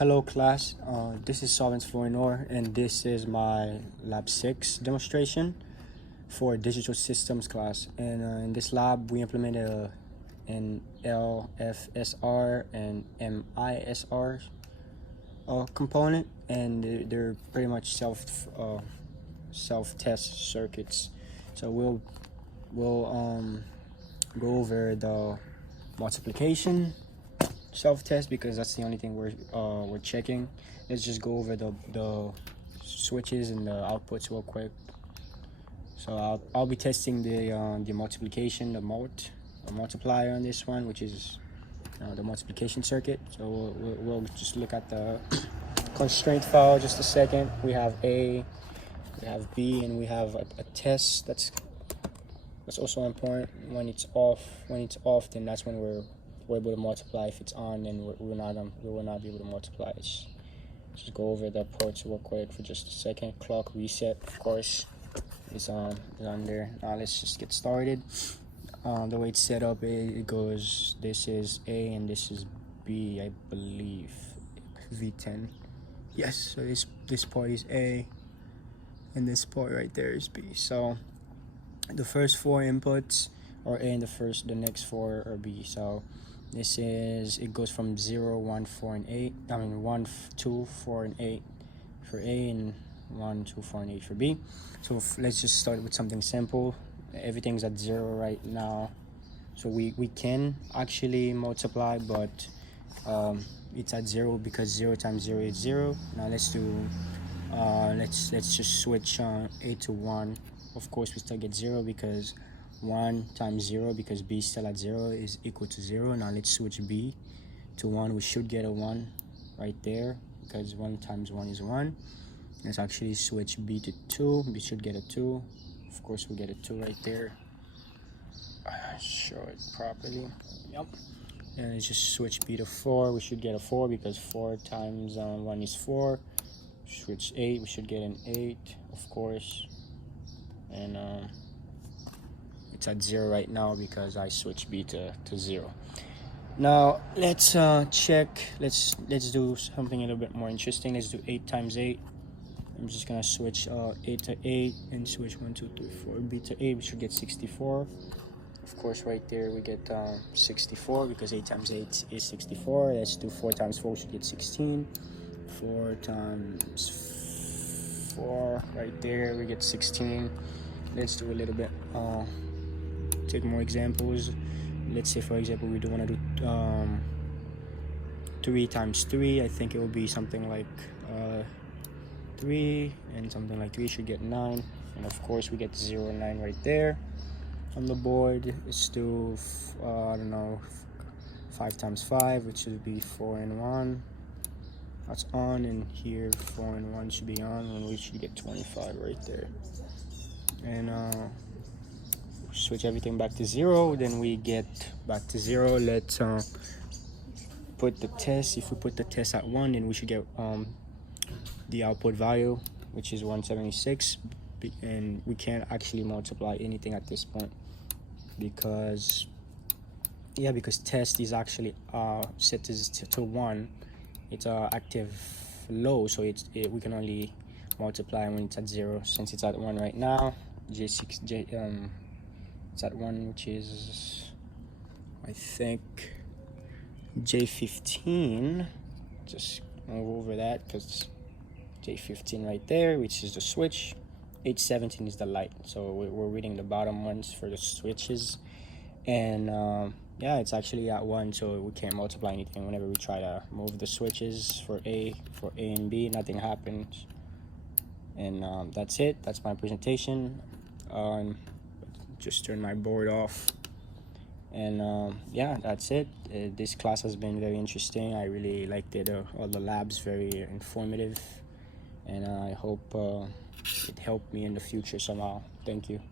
Hello class, this is Solvents Florinor and this is my lab 6 demonstration for digital systems class. And in this lab we implemented an LFSR and MISR component, and they're pretty much self-test circuits. So we'll go over the multiplication self-test because that's the only thing we're checking. Let's just go over the switches and the outputs real quick. So I'll be testing the multiplication, the multiplier on this one, which is the multiplication circuit. So we'll just look at the constraint file just a second. We have A, we have B, and we have a test that's also important. When it's off, then that's when we're able to multiply. If it's on, then we will not be able to multiply. Let's just go over the ports real quick for just a second. Clock reset, of course, is on there. Now let's just get started. The way it's set up, it goes, this is A and this is B, I believe, V10. Yes, so this port is A and this port right there is B. So the first 4 inputs are A and the next 4 are B. So this is, it goes from 0, 1, 4, and 8. I mean 1, 2, 4, and 8 for A, and 1, 2, 4, and 8 for B. So let's just start with something simple. Everything's at 0 right now, so we can actually multiply, but it's at 0 because 0 times 0 is 0. Now let's do let's just switch A to 1. Of course we still get 0 because 1 times 0, because B is still at 0, is equal to 0. Now let's switch B to 1. We should get a 1 right there because 1 times 1 is 1. Let's actually switch B to 2. We should get a 2. Of course we get a 2 right there. Show it properly. Yep. And let's just switch B to 4. We should get a 4 because 4 times 1 is 4. Switch 8. We should get an 8, of course. And it's at 0 right now because I switched B to 0. Now let's check. Let's do something a little bit more interesting. Let's do 8 times 8. I'm just gonna switch 8 to 8 and switch 1, 2, 3, 4, B to 8. We should get 64. Of course, right there we get 64 because 8 times 8 is 64. Let's do 4 times 4. We should get 16. 4 times 4 right there, we get 16. Let's do a little bit. Take more examples. Let's say, for example, we do want to do 3 times 3. I think it will be something like 3, and something like 3 should get 9. And of course we get 0 and 9 right there on the board. Let's do I don't know, 5 times 5, which should be 4 and 1. That's on, and here 4 and 1 should be on, and we should get 25 right there. And switch everything back to 0, then we get back to 0. Let's put the test. If we put the test at 1, then we should get the output value, which is 176, and we can't actually multiply anything at this point because test is actually set to 1. It's active low, so we can only multiply when it's at 0. Since it's at 1 right now, it's at 1, which is, I think, J15. Just move over that because J15 right there, which is the switch. H17 is the light. So we're reading the bottom ones for the switches, and yeah, it's actually at 1, so we can't multiply anything. Whenever we try to move the switches for A and B, nothing happens. And that's it. That's my presentation. Just turn my board off, and yeah, that's it. This class has been very interesting. I really liked it. All the labs very informative, and I hope it helped me in the future somehow. Thank you.